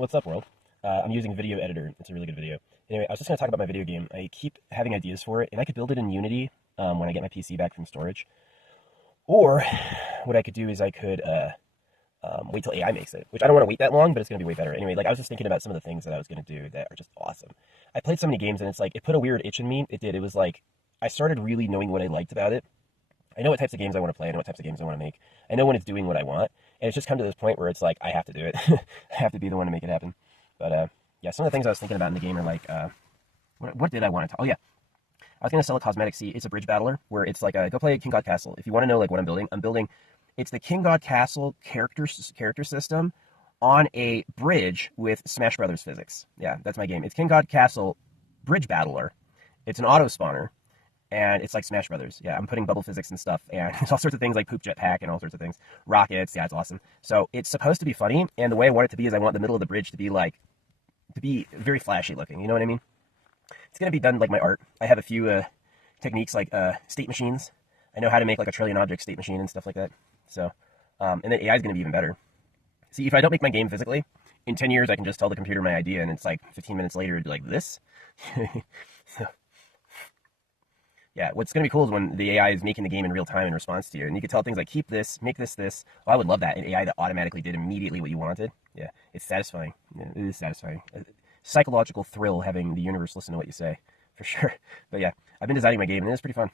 What's up, world? I'm using Video Editor. It's a really good video. Anyway, I was just going to talk about my video game. I keep having ideas for it, and I could build it in Unity when I get my PC back from storage. Or what I could do is I could wait till AI makes it, which I don't want to wait that long, but it's going to be way better. Anyway, like I was just thinking about some of the things that I was going to do that are just awesome. I played so many games, and it's like it put a weird itch in me. It did. It was like I started really knowing what I liked about it. I know what types of games I want to play. I know what types of games I want to make. I know when it's doing what I want. And it's just come to this point where it's like, I have to do it. I have to be the one to make it happen. But, yeah, some of the things I was thinking about in the game are like, what did I want to talk? Oh, yeah. I was going to sell a cosmetic. See, it's a bridge battler where it's like, go play King God Castle. If you want to know, like, what I'm building, it's the King God Castle character system on a bridge with Smash Brothers physics. Yeah, that's my game. It's King God Castle Bridge Battler. It's an auto spawner. And it's like Smash Brothers. Yeah, I'm putting bubble physics and stuff, and there's all sorts of things like poop jetpack and all sorts of things. Rockets, yeah, it's awesome. So it's supposed to be funny, and the way I want it to be is I want the middle of the bridge to be very flashy looking. You know what I mean? It's gonna be done like my art. I have a few techniques like state machines. I know how to make like a trillion object state machine and stuff like that. So, and then AI is gonna be even better. See, if I don't make my game physically, in 10 years I can just tell the computer my idea, and it's like 15 minutes later it'd be like this. So, yeah, what's going to be cool is when the AI is making the game in real time in response to you. And you can tell things like, keep this, make this. Oh, I would love that. An AI that automatically did immediately what you wanted. Yeah, it's satisfying. Yeah, it is satisfying. Psychological thrill having the universe listen to what you say, for sure. But yeah, I've been designing my game, and it's pretty fun.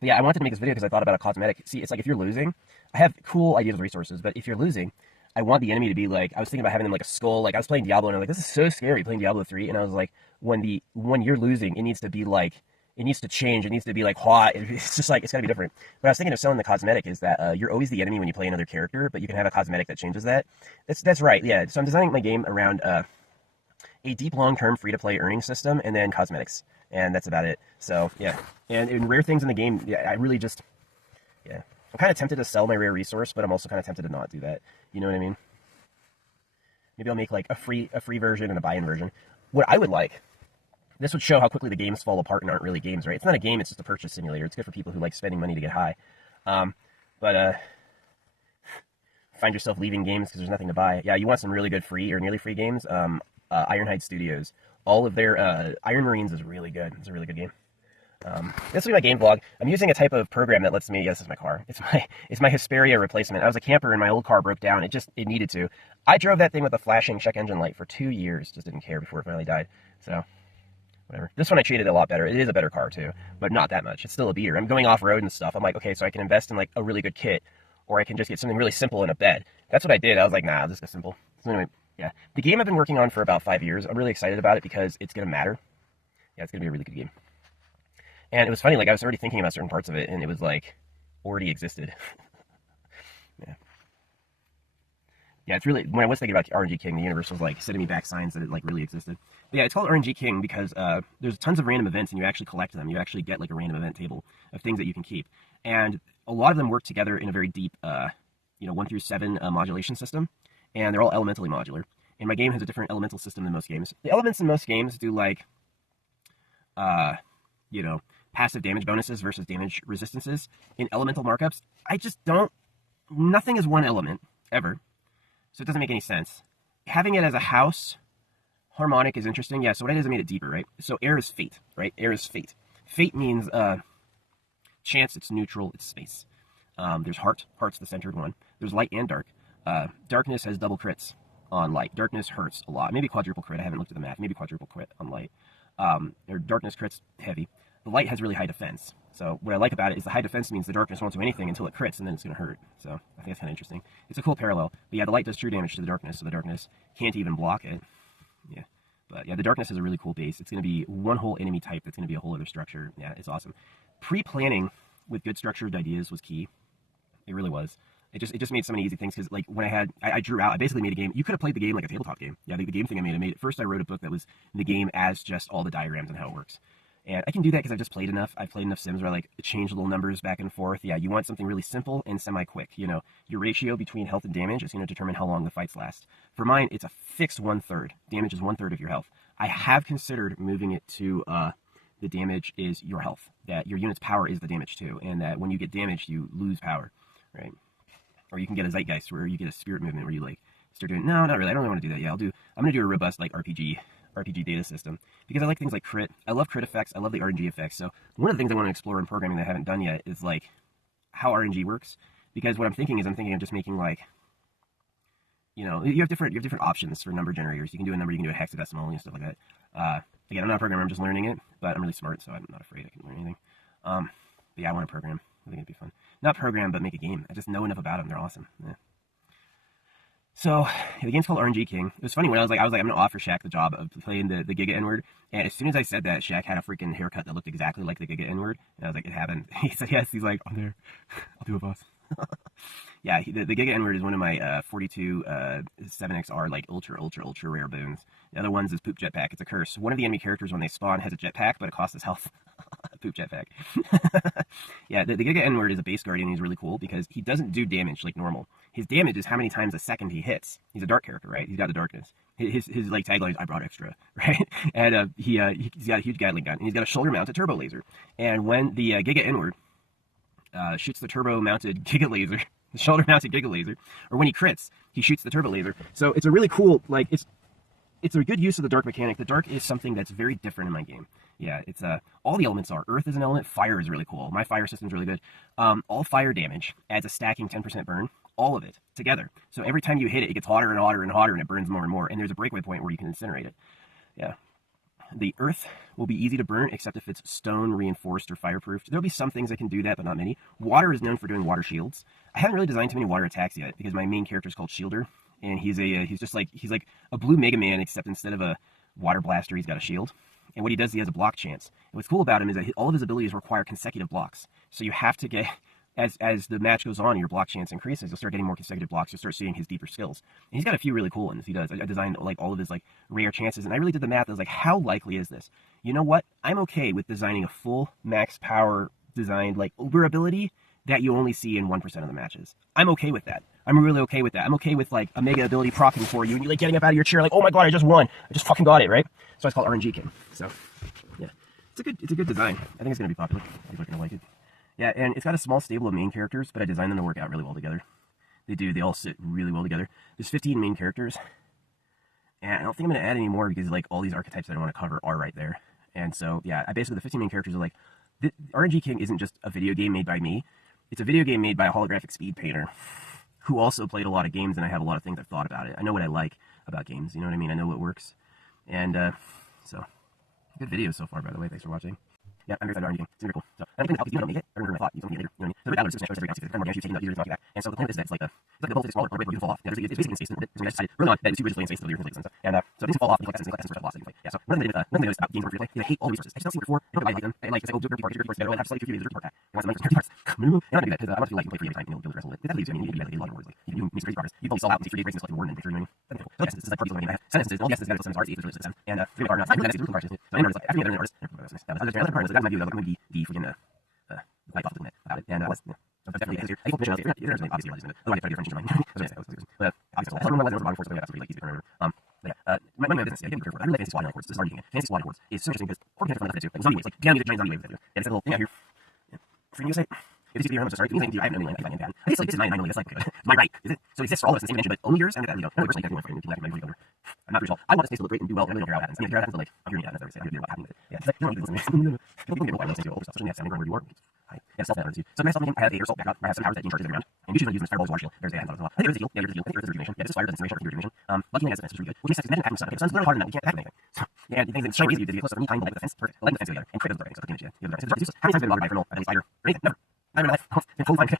But yeah, I wanted to make this video because I thought about a cosmetic. See, it's like if you're losing, I have cool ideas with resources, but if you're losing, I want the enemy to be like, I was thinking about having them like a skull. Like I was playing Diablo, and I was like, this is so scary playing Diablo 3. And I was like, when you're losing, it needs to be like, it needs to change. It needs to be like hot. It's just like, it's got to be different. But I was thinking of selling the cosmetic is that you're always the enemy when you play another character, but you can have a cosmetic that changes that. That's right. Yeah. So I'm designing my game around a deep, long-term free-to-play earning system and then cosmetics. And that's about it. So yeah. And in rare things in the game, yeah, I really just, yeah. I'm kind of tempted to sell my rare resource, but I'm also kind of tempted to not do that. You know what I mean? Maybe I'll make like a free version and a buy-in version. What I would like, this would show how quickly the games fall apart and aren't really games, right? It's not a game, it's just a purchase simulator. It's good for people who like spending money to get high. But find yourself leaving games because there's nothing to buy. Yeah, you want some really good free or nearly free games. Ironhide Studios. All of their Iron Marines is really good. It's a really good game. This will be my game vlog. I'm using a type of program that lets me, yes, this is my car. It's my Hesperia replacement. I was a camper and my old car broke down. It needed to. I drove that thing with a flashing check engine light for 2 years. Just didn't care before it finally died. So, whatever. This one I treated a lot better. It is a better car too, but not that much. It's still a beater. I'm going off-road and stuff. I'm like, okay, so I can invest in like a really good kit, or I can just get something really simple in a bed. That's what I did. I was like, nah, I'll just go simple. So anyway, yeah. The game I've been working on for about 5 years. I'm really excited about it because it's going to matter. Yeah, it's going to be a really good game. And it was funny, like I was already thinking about certain parts of it, and it was like, already existed. Yeah. Yeah, it's really, when I was thinking about Rngking, the universe was like sending me back signs that it like really existed. But yeah, it's called Rngking because there's tons of random events and you actually collect them. You actually get like a random event table of things that you can keep. And a lot of them work together in a very deep, 1 through 7 modulation system. And they're all elementally modular. And my game has a different elemental system than most games. The elements in most games do like, passive damage bonuses versus damage resistances. In elemental markups, I just don't, nothing is one element, ever. So it doesn't make any sense. Having it as a house harmonic is interesting. Yeah, so what I did is I made it deeper, right? So air is fate, right? Air is fate. Fate means chance, it's neutral, it's space. There's heart. Heart's the centered one. There's light and dark. Darkness has double crits on light. Darkness hurts a lot. Maybe quadruple crit. I haven't looked at the math. Maybe quadruple crit on light. Or darkness crits heavy. The light has really high defense. So what I like about it is the high defense means the darkness won't do anything until it crits, and then it's going to hurt. So I think that's kind of interesting. It's a cool parallel. But yeah, the light does true damage to the darkness, so the darkness can't even block it. Yeah. But yeah, the darkness is a really cool base. It's going to be one whole enemy type that's going to be a whole other structure. Yeah, it's awesome. Pre-planning with good structured ideas was key. It really was. It just made so many easy things because like when I drew out, I basically made a game. You could have played the game like a tabletop game. Yeah, the game thing I made. First I wrote a book that was the game as just all the diagrams and how it works. And I can do that because I've just played enough. I've played enough Sims where I like change little numbers back and forth. Yeah, you want something really simple and semi-quick. Your ratio between health and damage is going to determine how long the fights last. For mine, it's a fixed 1/3. Damage is 1/3 of your health. I have considered moving it to the damage is your health. That your unit's power is the damage too, and that when you get damaged, you lose power, right? Or you can get a zeitgeist where you get a spirit movement where you like start doing, no, not really. I don't really want to do that. Yeah, I'm going to do a robust like RPG data system because I like things like crit. I love crit effects. I love the RNG effects. So one of the things I want to explore in programming that I haven't done yet is like how RNG works. Because what I'm thinking of just making like, you know, you have different options for number generators. You can do a number, you can do a hexadecimal and stuff like that. Again, I'm not a programmer. I'm just learning it, but I'm really smart, so I'm not afraid I can learn anything. But yeah, I want to program. I think it'd be fun. Not program, but make a game. I just know enough about them. They're awesome. Yeah. So yeah, the game's called Rngking. It was funny when I was like, I'm gonna offer Shaq the job of playing the Giga N-word, and as soon as I said that, Shaq had a freaking haircut that looked exactly like the Giga N-word, and I was like, it happened. He said yes. He's like, I'm there. I'll do it, boss. Yeah, the Giga N-word is one of my 42 7XR like ultra rare boons. The other one's is Poop Jetpack. It's a curse. One of the enemy characters when they spawn has a jetpack, but it costs his health. Poop Jetpack. Yeah, the Giga N-word is a base guardian. He's really cool because he doesn't do damage like normal. His damage is how many times a second he hits. He's a dark character, right? He's got the darkness. His like tagline is I brought extra, right? And he's got a huge Gatling gun, and he's got a shoulder-mounted turbo laser. And when the Giga N-word shoots the turbo-mounted Giga laser, the shoulder-mounted Giga laser, or when he crits, he shoots the turbo laser. So it's a really cool, like, it's a good use of the dark mechanic. The dark is something that's very different in my game. Yeah, it's all the elements are. Earth is an element. Fire is really cool. My fire system's really good. All fire damage adds a stacking 10% burn. All of it together. So every time you hit it, it gets hotter and hotter and hotter, and it burns more and more. And there's a breakaway point where you can incinerate it. Yeah. The earth will be easy to burn, except if it's stone reinforced or fireproofed. There'll be some things that can do that, but not many. Water is known for doing water shields. I haven't really designed too many water attacks yet because my main character is called Shielder, and he's like a blue Mega Man, except instead of a water blaster, he's got a shield. And what he does, he has a block chance. And what's cool about him is that all of his abilities require consecutive blocks. So you have to get, as the match goes on, your block chance increases. You'll start getting more consecutive blocks. You'll start seeing his deeper skills. And he's got a few really cool ones. He does. I designed like all of his like rare chances, and I really did the math. I was like, how likely is this? You know what? I'm okay with designing a full max power designed like uber ability that you only see in 1% of the matches. I'm okay with that. I'm really okay with that. I'm okay with like a mega ability proccing for you, and you like getting up out of your chair like, oh my god, I just won. I just fucking got it, right? So it's called Rngking. So yeah, it's a good design. I think it's gonna be popular. People are gonna like it. Yeah, and it's got a small stable of main characters, but I designed them to work out really well together. They do. They all sit really well together. There's 15 main characters, and I don't think I'm gonna add any more because like all these archetypes that I want to cover are right there. And so yeah, I basically the 15 main characters are like, Rngking isn't just a video game made by me. It's a video game made by a holographic speed painter who also played a lot of games, and I have a lot of things I've thought about it. I know what I like about games, you know what I mean? I know what works. And so, good video so far, by the way. Thanks for watching. Yeah, I'm very excited about Rngking. It's very cool. So, I'm going to make it. I don't remember my thought. You don't need it later. You know what I mean? So, the download system shows every galaxy. It's kind of more taking up users and back. And so, the point of this is that it's like the bolt is smaller, or you fall off. Yeah, it's basically in space. So, we decided early on that it's too rigidly in space, so the earth and stuff. And so, things fall off, and you collect essence, velocity. Yeah, so, one of the notes about games where you play, I hate all resources. I just don't see it before. I don't know why I hate them. I like, it's like, oh, do 30 parts, better. I have to slightly few parts. And once I'm like 30 parts, I'm not going to do that, because I want to feel like you play free every time, and you'll build the rest of it. That leaves you, I mean, you can do a lot of words. Like, you can do crazy progress. You can solve out and see 3 days racing, like, warden and picture, you know what I mean? So, yes, this is like part of the game I have. Sentences, all the yeses, got to arts, it's really system. And, three are not, I really like to do the so, I know, like, after you get an artist, another part was like, that was my view, that was going to be the freaking, like, off the limit about it. And, let's, so definitely, I think permission, obviously, otherwise, if I do French, but obviously, I don't know why there's a lot of force, but that's really like easy to remember. But yeah, my business, yeah, get careful. I really like fantasy squad course. This is Rngking. Fantasy squad course is so interesting because core mechanics from that too. Like zombie waves, like damn, you get giant zombie waves. And it's a little thing out here. Freaking USA. If you see the so sorry, I have no idea. I think it's like 9 million. That's like my right, is it? So it exists for all of us in the same dimension, but only yours. I'm not personally doing anything. I'm not sure. I want this space to look great and do well. I really don't care how it happens. I mean, if it happens, then like I'm hearing that. I'm not saying what happening with it. Yeah, you don't need to listen to me. People don't get what I listen to all this stuff. Especially sounding where you are. Yeah, self too. So my self I have a assault backup. I have some powers that gain charges every round. And usually use my fireball's water shield. There's a hand on as well. I think there's a deal. Yeah, there's a deal. I think there's a rejuvenation. Yeah, this is fire doesn't short for rejuvenation. Lucky has defense, which is really good. Which is really imagine attacking the sun. Okay, the sun's literally harder than that. We can't attack with anything. So yeah, the things that so easy to get closer. Any time you like the defense, perfect. I like the defense together. And crit does the right thing. So the damage, yeah. You have the darkness. It's how many times have I been bothered by infernal, spider, or anything? Never. Not in my life. Been totally fine.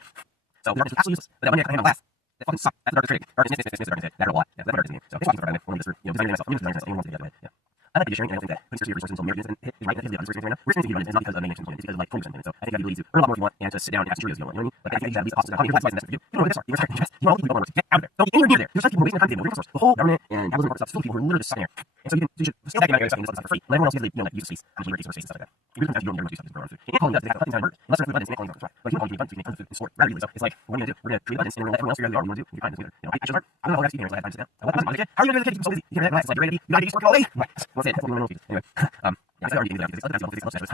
So the darkness is absolutely useless. But that one I have on last. That fucking sucks. That's the darkest trick. Darkness, darkness. That hurt a lot. Yeah, that's the darkest thing. So thanks for watching for one of this for, designing myself. I'm designing myself. Anyone wants to get that way. Yeah. I like video sharing, and I don't think that putting scarcity of resources until marriages and hit is right. That's the other right now. We're experiencing right now. It's not because of main actions, it's because of like 20%. So I think you have the ability to earn a lot more if you want, and just sit down and have Cheerios if you want. You know what I mean? Like I think you have at least costs. Here's why it's investment for you. You know what this are. You're starting to invest. You want all the people who get out of there. Don't get anywhere near there. There's like people who are wasting their time to resource. The whole government and capitalism and stuff. Still people who are literally just sitting there. And so you should scale back and stuff for free. Let everyone else get like use space. I'm really space and stuff like that. You really don't have to do stuff for food. And calling does they have fucking time work. Unless they're buttons, and calling doesn't try. Like you want to buttons, you can make tons of food in sport. Rather so it's like what are you gonna do? We're gonna trade buttons and we're gonna let everyone else figure out what we want to do. You're fine with it. You know, I should start. I don't know how to speak here, so I have time to sit down. How are you gonna do the kid? So busy. You can't relax like you're ready. You gotta be working all day. What's it? That's what we want to do. Anyway. Yeah, I already gave other guys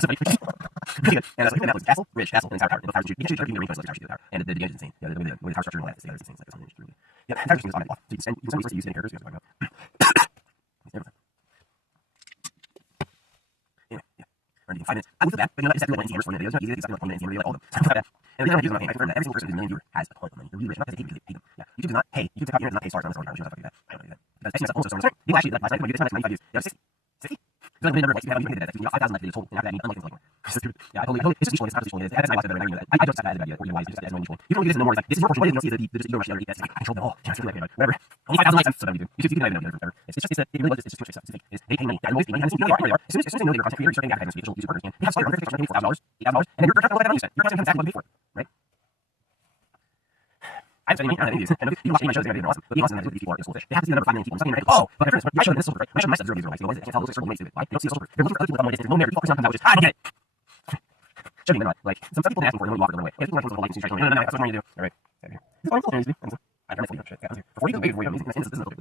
pretty good. And that's like that was castle, bridge, castle, and tower. And the tower shoot. You can shoot the ring, so the tower shoot the tower. And the damage is insane. Yeah, the way the tower structure and all that is insane. Like this one, really. Yeah, character is automatic. So you can send resources to use any characters. Yeah, yeah. Rngking 5 minutes. I would feel bad, but you know, it's exactly like NC Hammer's 4 minute videos. It's not easy. It's not like 20 minutes. You like all of them. So I'm not bad. And the reason I'm using my thing, I confirm that every single person who's a million viewer has a ton of money. They're really rich. Not because they pay them. Yeah. YouTube does not pay. YouTube does not pay stars on the story. She does not do that. I don't do that. Because I see myself almost so people actually like last night when you get to 95 views. Yeah, 60. 60? There's like a number of likes you have. You can get that. You got 5,000 likes videos total. And after that, you unlike things like more. Yeah, I totally. It's just usual. It's not usual. That's my watch better. I know that. I don't accept that as a bad idea. Or why is it just as no usual? You don't get this no more. It's like this is your portion. Why didn't you see the ego rush underneath that? I control them all. Yeah, it's like whatever. Only 5,000 likes. So you do. You can even know whatever. It's just it really was. It's just Twitch stuff. It's they pay money. And most people you know they are. As soon as they know they're a content creator, starting advertising digital YouTube partners, and they have started $150,000 paying $4,000, $8,000, and then you're trying to let that money spent. You're not going to have to pay for it, right? I'm spending money on these, and people watching my shows, they're going to be awesome. But the awesome is these people are foolish. They have to see the number of 5 million people. And something like, oh, but my friends, I showed them this silver, right? I showed them my stuff 0 views or likes. You know, what is it? I can't tell. It looks like certain ways to do it. Why? You don't see the silver. They're looking for other people with more distance. There's no merit. People focus on that, which is, I don't get it. Show me, they're not. Like, some people asking for it, and then we offer them away. Yeah, people want to like, no, that's what I'm going to do. All right. This is fine. I'm trying to fully shit. Before you go, wait before you go. This is okay.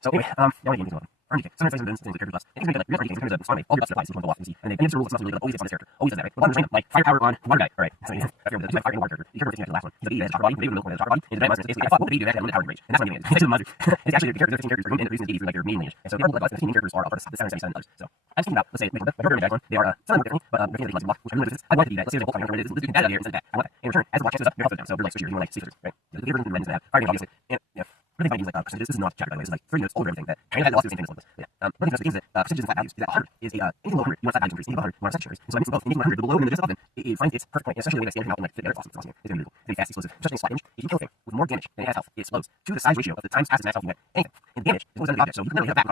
So anyway, now what game is on? Rngking. Sometimes things like character class. It's really good. Like, Rngking is kind of all the stuff applies. You can go off and see. And then any rules and stuff really good. Always gets on this character. Always does that, right? But one random, like firepower on water guy. All right. So I feel the fire in water character. The character is the last one. He's a bee. He has a body. Maybe the milk one has a body. And the monster. Basically, I thought, what would he do? That had limited power and rage. And that's what I'm getting into. It's actually the characters, 15 characters, and increasing through like your main lineage. And so the other 15 characters are up to the 777 others. So I'm thinking about, let's say, my character and one. They are some of them work differently, but they're thinking like block, which I really like. I want to do that. Let's say the whole time let's do that out here instead of that. I want that. In return, as the block changes up, your health goes down. So they're like switch here. You want like safe right? The characters and that. Fire obviously. And yeah. Really funny games like percentages. This is not chapter by the way. This is like 30 minutes older everything that kind of had lots of the same things like this. Yeah. One thing games that percentages and flat values is that 100 is a anything below 100 you want flat values increase. Anything above 100 you want set shares. And so I'm mixing both. Anything 100 the below and the just above them it finds its perfect point. And especially the way that stand out and like fit together. It's awesome. It's really cool. Very fast, explosive. Especially in slot damage. If you kill a thing with more damage than it has health, it explodes to the size ratio of the times past its max health you get anything. And damage is always under the object, so you can really hit that.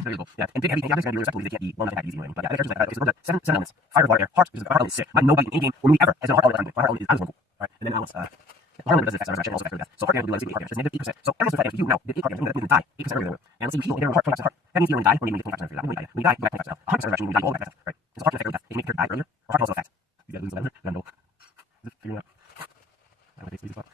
Very cool. Yeah. And big heavy objects are going to be respectfully. They can't be blown up easy. But yeah, other characters like it's about seven elements. Fire, water, air, heart. Because the heart element is sick. Nobody in game or movie ever has done heart element. My heart element is cool. All right. And then elements. Heart element does affect resurrection, also affects death. So heart damage will do like 8 heart damage. It's negative 8%. So everyone's fighting for you now. If 8 heart damage, you're going to die 8% earlier than and let's say you heal and heart 25% heart. That means you only die when you get 25% of your life. When you die, you get 25% health. 100% resurrection, you die all that stuff. Right. So heart can affect death. It can make your die earlier. Heart also affects. You gotta lose the lever. I don't know. Just figuring out. I don't think it's heart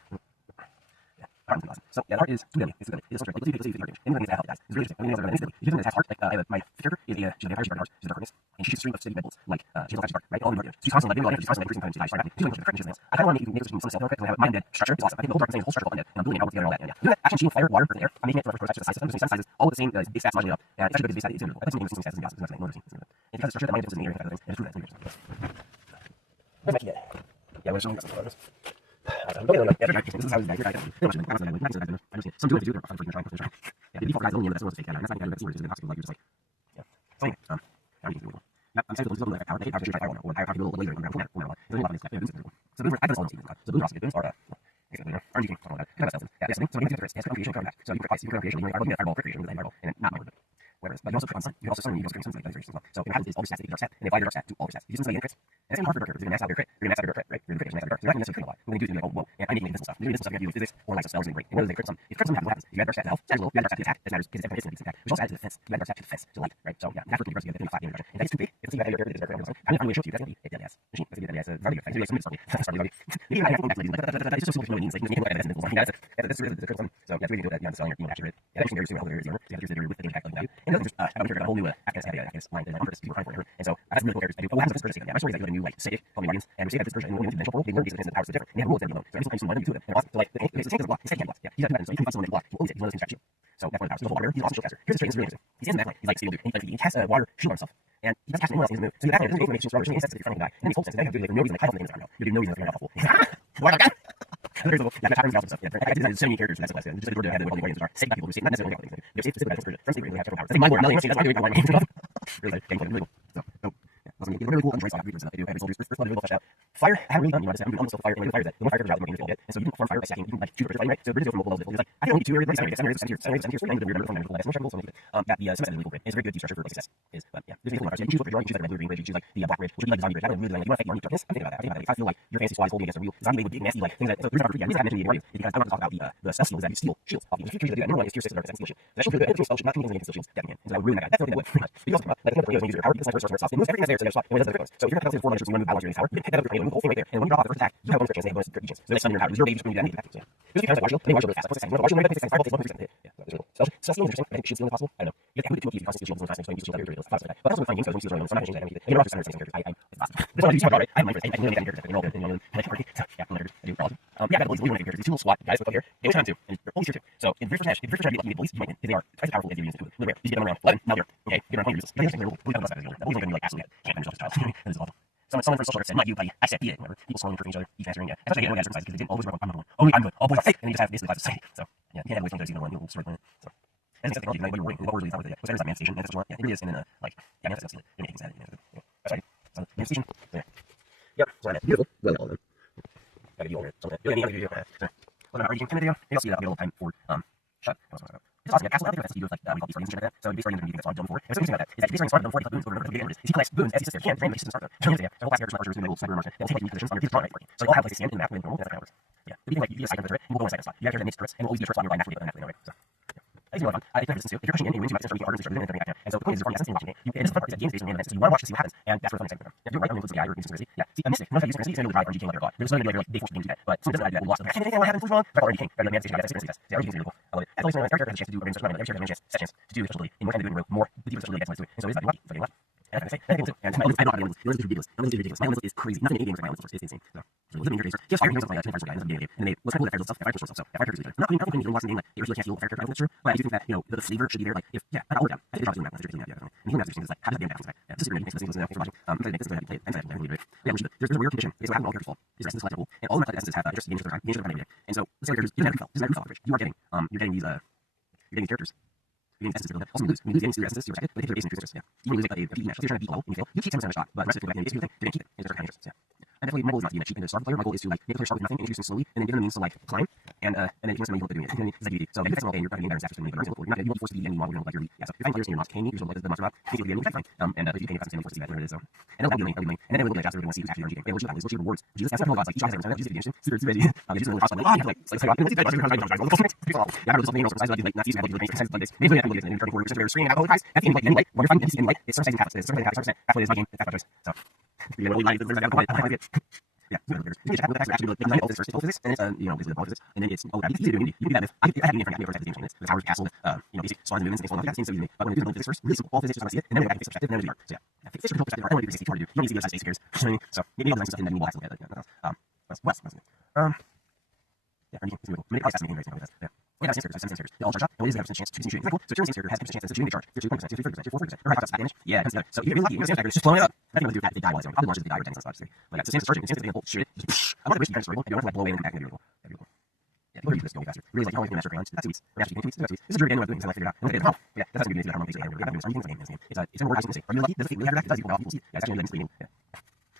is awesome. So yeah, the heart is 2 billion. It's 2 billion. It's so straight. Like, let's see heart damage. Anyone needs to have health dies. It's really interesting. Anyone knows about it. You can have heart. Like my character is a she's a vampire. She's a dark she's a darkness. And she shoots a stream of steady red bolts. Like she's a dark, right? All in dark. She's constantly like she's constantly increasing time. She's constantly she's like she's I kind of want to make some self because I have mind dead structure. It's awesome. I think the whole dark thing is whole structure all undead. And I'm doing it all together and all that. And yeah, doing that action, shield, fire, water, earth, and air. I'm making it for the size system. Same sizes, all with the same base stats modular up. And it's actually good base stats. It's beautiful. I think it's stats and gases. It's nice. And because the structure that mind is in the area and things, and it's true that. Where's my key at? Yeah, we're showing us some photos. This is how it's back here. Some do it to do it. I'm trying. Yeah, the default guys only, but that's not fake. That's not the guy that's serious. It's impossible. Like you're just like, yeah. So anyway, how do you do it? Yeah, I'm saying the little power. They power should try fire or power people later. So those are I don't know. So those are booms are Rngking. Yeah, so yes, so you can do it. Creation comes back. So you can creation. You can fireball creation with fireball and not my whatever. But you also put on sun. You also summon. You also create something like that as well. So what happens is all the stats that you dark set, and they apply your dark stat to all your stats. You just inside the crits. And it's hard for dark characters. You're gonna max out your crit. You're gonna max out your crit, right? You're gonna max out your dark. So you're not gonna necessarily crit a lot. What they do is like, oh, whoa, and I'm making this stuff. Maybe this stuff you have to do with physics or like spells and break. And what is they crit some? If crit some happens, what happens? If you add dark stat to health, you add dark stat to attack. That matters because it's instant attack. Which also adds to defense. You add dark stat to defense to light, right? So yeah, naturally you get 5 damage reduction. And that's too big. If you have your character that is dark, I'm going to show you. That's gonna be a dead ass machine. That's gonna be a dead ass. Very good. Maybe like some stuff. Maybe I have to go back to like it's just so much means like you can look at it as that's really the critical one. So that's really good at selling your actually. Yeah, that's very soon very soon. So you have to do with the impact of value. And then I'm sure got a whole new Afghanistan line that I'm for people for her. And so I have really cool characters. I do. Oh, what happens with this person? My story is like a new like Sadic called me Guardians, and we say that this version in one dimensional world, they learn these things and the powers are different. And they have rules that you know. So every time someone you do it. And also so like the tank doesn't block. His tank can't block. Yeah, he's got so you can find someone that block. He owns it. He knows distract you. So that's one of the powers. He's a water. He's awesome shield caster. Here's the trait. It's really interesting. He stands in the back line. He's like steel dude. And he casts a water shield on himself. And he doesn't cast anyone else in his move. So the back line doesn't make him stronger. So he insists that you're fighting a guy. And then he full sense. And then you have to do like no reason like hide something in his arm. You do no reason like you're not What? There's a yeah, patterns and stuff. Yeah, I designed so many characters in that class. Just like Georgia had all the Guardians are safe by people who say not necessarily all things. They're safe specific from from we have several powers. I think my lord Melly, that's why doing my games enough. Really like really cool. So yeah, that's really cool. I'm trying to stuff they do. I have soldiers first one really flesh out. Fire, I haven't really done. You know, I'm almost fire. When the fire is that the more fire goes out, the more damage you get. And so you can perform fire by stacking. You can like shoot fighting right. So British go from multiple levels. It's like I can only do 2 areas. Center and the weird from that that the semester is really cool. It's a very good structure for success. Is but yeah, there's really cool. You choose what you're drawing. You choose like red blue green red. You choose like the black red, which would be like zombie red. I don't really like you want to fight your darkness. I'm thinking about that. If I feel like your fantasy squad is holding against a real zombie with big nasty like things that so there's not yeah, I mentioned the Guardians because I want to talk about the spell skills that you steal shields off you. If you choose to do that, number 1 is tier 6 dark and steal shield. That shield good. Spell should not communicate steal shields. Definitely. And so I would ruin that guy. That's the thing that would. But you also talk about like the use your power. It's like first sword sauce. It moves everything that's there so there's so it doesn't go. So if you're going to have 4 monsters you want to move balance your power. You can pick that up your the whole thing right there. And when you drop off the first attack, you have a bonus chance, and they have bonus chance. So they stun your power. Zero base, just going to do that negative attack. So yeah. There's a few times like Water Shield. I think Water Shield really fast. Like 4 seconds. You know, Water Shield, maybe 6 seconds, 5 volts, 1%. Yeah, that's really cool. Stealth Steal is interesting. I think shield stealing is possible. I don't know. You have to have 2 keys, constant shield is fast, so you can use shield like that. But also with finding games, so I'm not going to change that. I'm going to change that. It's possible. This one I do talk about, right? I have my first. I really get characters. They're all good. I like party. So yeah, I'm nerd. I do all of them. Yeah, I got bullies. Only one of my characters. These two little SWAT guys up here. They always have 2, and they're bullies here too. So in the first match, if you get lucky, you get bullies, you might win. Because they are twice as powerful as you use it. Really rare. You get them around 11. Now they're okay. Get around 20 uses. But they're bullies on the side. That bullies are going to be like absolutely can't finish off this child. That is awful. Someone for social said, not you, buddy. I said, beat it. Whatever. People slowly for each other, each answering. Yeah. That's why I get guys because they didn't always work on. I'm number one. Only I'm good. All boys are fake. And then you just have basically class society. So yeah, you can't have ways to either one. You'll start playing it. So. And it's technology, like, what we're really not with it yet. So there's that man station, and that's what you want. Yeah, it really is. And then, like, yeah, man, that's it. It makes sense. Yeah. That's right. So, man station. Yeah. Yep. So, man, beautiful. Well, all of them. Gotta be over it. So, yeah, any other video. So, well, then, Rngking video. Maybe I'll see that. I'll get a little time for, shut. It's awesome. Yeah, castle out there. That's what you do with, like, we call these like that. So, base starting is that's all I've done before. And what's interesting about that is that base starting started before, boons over the game. Is he collects boons as he sits there. He can't randomly just start there. So, yeah, the whole class characters, marchers, and sniper marchers, they'll take like positions on your draw right working. So, they all have places to stand in the map with normal. That's how it works. Yeah. But you can, like, you get a second turret, and we'll go on a second slot. You have a character that makes turrets, and we'll always be a turret slot nearby naturally, but naturally, no way. So, I think it's more fun. If you have resistance to, if you're pushing in, you win, you might start getting harder and start doing it. And so the point is you're essence and watching it. And this is the fun part, is that games based on random events, so you want to watch to see what happens, and that's where the fun excitement comes. Yeah, you're right, I'm influenced by AI or conspiracy. Yeah, see, a mystic, notice how you conspiracy, it's going to really drive Rngking like a god. There's no like they force games to do that, but someone doesn't do that, we'll lost them. I can't think what happened, what's wrong? That's all Rngking. They're the man station, that's conspiracy test. Yeah, Rngking's really cool. I love it. That's always every character has a chance to do random stuff. Every character has a chance to do special ability, and more time to do it in a row, more the deeper special ability gets to it. And so it's like lucky, it's like lucky. And I can say, and I think too. And my I don't have any yours is ridiculous. My list is ridiculous. My list is crazy. Nothing in any game is like my list is insane. So living your days. Just fire heroes like 25 guys in the game, and they let's try to let stuff. Fire stuff. So fire characters. Not putting anything in the game like it really can't heal character. That's true. But I do think that the flavor should be there. Like if not all the time. I think the job's doing that. That's interesting. Yeah. And healing is like how does that game happen? Yeah, this is really makes sense. Thanks for watching. I'm gonna make this go ahead and play it. Thanks for watching. Yeah, there's a weird condition. It's what happened all characters fall. Is essence collectible, and all of my essences have just games of their time. Games of their time. And so this characters doesn't have refill. Doesn't have refill average. You are getting these characters. You're getting essences. Also, you lose any essences. You're protected, but they take their base and increase their yeah. You lose like a PvP match. So if you're trying to beat level and you fail, you keep 10% of the shot, but the rest of it goes back in the base. They're gonna keep it. And start kind of interests. Yeah. And definitely my goal is not to be a cheap and starve player. My goal is to like make a player start with nothing, introduce them slowly, and then give them the means to like climb. And then if you want somebody, you hope they're doing it. It's like so if you get all day and you're getting better after something, but you're not you won't be forced to be any model like your yeah. So if you find players and you're not paying me, you're like the monster map, you will be fine. And if you pay me fast, then you'll see that whatever it is. So and it'll be lane. And then we'll get adjusted. We're going to see who's actually Rngking. And we'll choose that. We'll choose rewards. Jesus, that's not gods like each other. Sometimes just interesting. Super busy. They just really like yeah, like yeah, I remember something else. I like not using like this. Maybe I can look at it and turn forward just screen and all the guys. At the end like any light, when you're finding any light, it's sometimes half. It's sometimes half. That's what it is my game. That's my choice. So you know, like yeah, you can actually do like all this first, it's all physics, and it's basically all physics, and then it's easy to do. You can do that with I have any different games for the towers, castle, basic spawns and movements and things like that. Seems so easy, but when you do physics first, really simple, all physics just want to see it, and then we go back to perspective, and then we do art. So yeah, physics control perspective. I want to do physics hard to do. You don't need to see the size space figures. So maybe all the nice stuff in that we'll have to look at. What's yeah, Rngking is really cool. Maybe price making very simple. Yeah. We have sensors. They all charge up, and we have a chance to shooting. Cool. So shooting has a chance to shooting charge. You're 2%, you're 3%, you're 4%. Or half back damage. Yeah, it comes together. So if you're really lucky, you're just blowing it up. Nothing to do with that. They die while it's going. Probably launches the die or 10 obviously. But yeah, so Sam's charging. Sam's available. Shoot it. I want to wish you guys were able. And you don't have to like blow away and come back and be beautiful. That'd be cool. Yeah, people are using this going faster. Really like you always master crayons. That's tweets. We're actually tweets. This is a druid game I'm doing because I figured out. And look at it. Yeah, that's not going to be how long it takes to get it. Rngking is a game. It's a more interesting. Are you lucky? Does it really have that? It does equal people see. Yeah, it's actually a living yeah.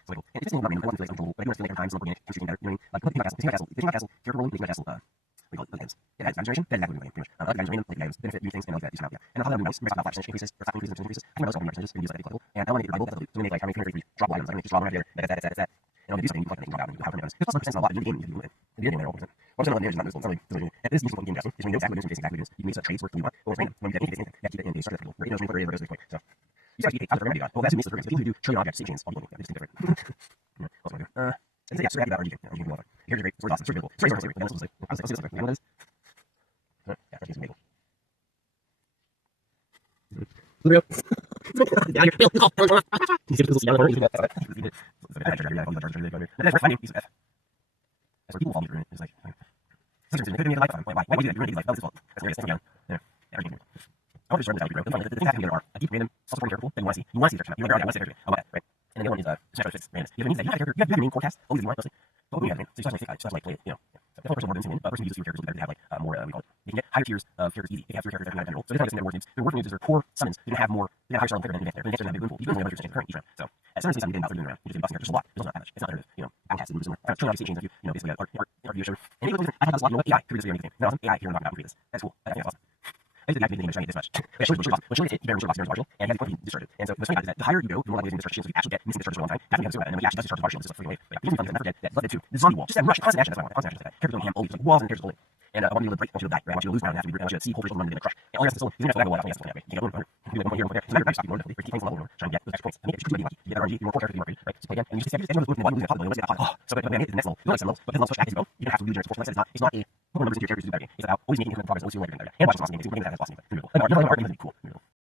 So cool. And if it's in I want to feel like control. But I do want to feel like times some organic chemistry better. You know what I mean? Like put my castle. Character rolling, make my castle. We call it items. Yeah, items generation. That's exactly what we're doing, pretty much. Other items random, like items, benefit, new things, and like that. Yeah. And I'll have nice. We're talking about percentage increases, or stock increases, increases. I can those all percentages and use like collectible. And I want to make the Bible. So we make like how many drop items. I'm going to just draw them right here. That's that. And I'm going to do something you collect and you drop out and you have items. It's also percent a lot in the game. You can win. The video game there all percent. What's going on there is not visible. It's not really. And this is useful in game casting. Because when you know exactly what it is, exactly what it is, you can make trades work the way you want. Or it's random. When you get anything, you have to keep it in a starter field. Right? You know, what goes this way. So you start to keep out of the well, that's who makes the programs. The people who do trillion objects, same chains, all people. Yeah, they just think different. Yeah. Also, yeah, so happy about Rngking. Rngking is awesome. Here's great. It's awesome. It's really cool. Stories are great. And also, like, I'll see this. You know what it is? Yeah, Rngking's amazing. Blue. Down here. Bill. He's going to see down the corner. That's right. Use F. That's where people fall through. It's like, sisters didn't make a life on. Why would you do that? You're going to make life. That's his fault. That's hilarious. Thanks again. Yeah. Everything. I want to just run this out. The things happening are a deep random, self-supporting character that you want to see. You want to see their character. You want to see their character. I want that, right? And then the other one is snapshot fits random. You have a means that you have a character. You have your main core cast. Always you want mostly. But when you have a name, so you just have to just like play it. You know. The person more than a person who uses your characters will be better to have like more. We call it. You can get higher tiers of characters easy. They have 3 characters that can general. So they don't get their work names. Their work names is their core summons. They have more. They have higher starting player than Nectar. Nectar doesn't have a good pool. You can only have your current each round. So at some stage, I'm getting about 30 around. You just get busting characters a lot. It's not that much. It's not there. You know, outcast and similar. I'm trying to see chains of you know basically art view show. And it was I had this lot. You know what? AI could be this video. Now AI here and knocking out this. That's cool. I think that's awesome. I think the game is trying to get this much. But when you hit, you better box partial, and you have to discharge it. And so what's funny about is that the higher you go, the more likely discharge shields you actually get missing discharges for a long time. After you have 0, and then when you actually discharge the partial, it's just like free away. But yeah, people don't forget that left it too. The zombie wall, just that rush, constant action. That's what I want. Constant action. Characters don't ham always like walls and characters holding. And I want you to break, I want you to die, right? I want you to lose ground, have to be, I want you to see whole fish run into the crush. And all the rest of the soul, he's gonna have to go away, that's you can't go in 100. You can do like 1 here, 1 there. So now you're back, you want to keep playing some level, trying to get those extra points. I mean, if you keep lucky, you get that RNG, you want 4 characters, you work, right? So play again, and you just see those moves, and losing the top of the lane, oh, so good, but man, it's the next level. You like some levels, but then levels push back as you go. You don't have to regenerate force. Like I said, it's not a put more numbers into your characters to do better game. It's about always making incremental progress, always feeling like you're getting better. And watch the boss game, because playing that boss game, pretty cool. And you're playing art, it's cool.